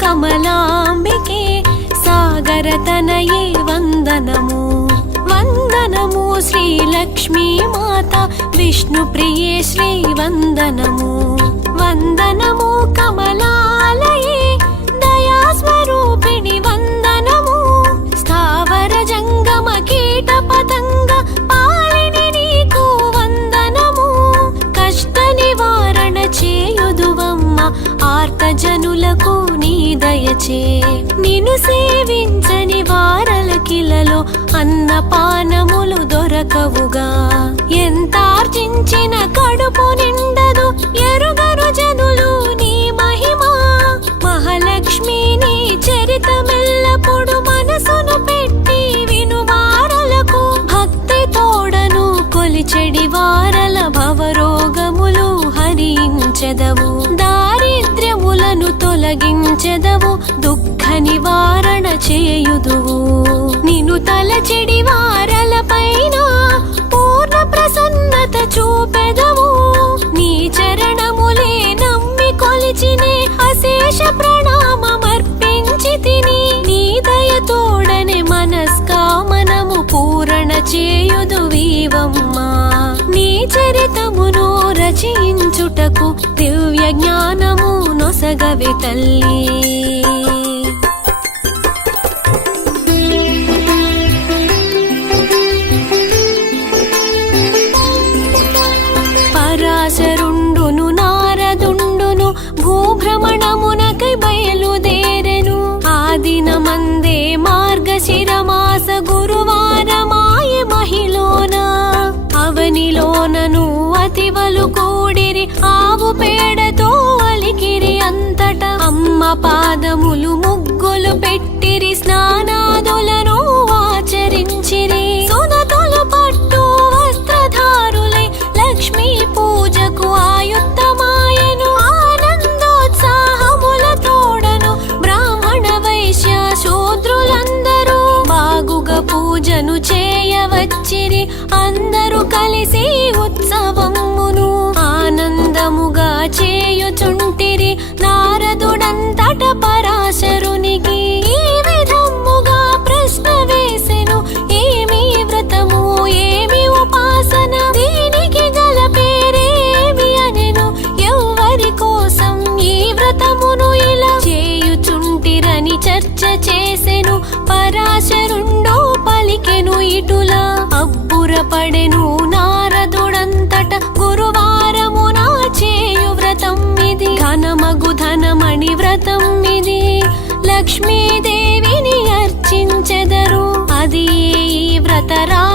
కమలాంబికే సాగరతనయే వందనము. వందనము శ్రీ శ్రీలక్ష్మీ మాత విష్ణు ప్రియ శ్రీ వందనము వందనము కమల దయచే నిన్ను సేవించని వారలకిలలో అన్నపానములు దొరకవుగా. ఎంత ఆర్జించిన కడుపు నిండదు ఎరుగరు జనులు నీ మహిమా. మహాలక్ష్మి నీ చరితమెల్లప్పుడు మనసును పెట్టి వినువారలకు భక్తి తోడను కొలిచెడి వారల భవరోగములు హరించెదవు. దారిద్ర్యములను తొలగించెదవు దుఃఖ నివారణ చేయుదువు. నిను తలచెడి వారల పైన పూర్ణ ప్రసన్నత చూపెదవు. నీ చరణములే నమ్మి కొలిచినే అశేష ప్రణామమర్పించి తిని నీ దయతోడనే మనస్కామనము పూరణ చేయుదు వీవమ్మా నీ చరితమును రచయించుటకు దివ్య జ్ఞానము నొసగవి తల్లి. పరాశరుండును నారదుండును భూభ్రమణమునకై బయలుదేరెను. ఆదినమందే మార్గశిరమాస గురువారమాయ మహిళోన. అవనిలోనను అతివలు కూడిరి ఆవు పేడ పాదములు ముగ్గులు పెట్టిరి స్నానాదులను ఆచరించిరి. సునతులు పట్టు వస్త్రధారులై లక్ష్మీ పూజకు ఆయుత్తమాయను. ఆనందోత్సాహముల తోడను బ్రాహ్మణ వైశ్య శూద్రులందరూ. బాగుగా పూజను చేయవచ్చిరి అందరూ కలిసి కీటులా అబ్బురపడెను నారదుడంతట గురువారము నా చేయు వ్రతం ఇది. ఘనమగు ధనమణి వ్రతం ఇది. లక్ష్మీదేవిని అర్చించెదరు. అది వ్రతరా?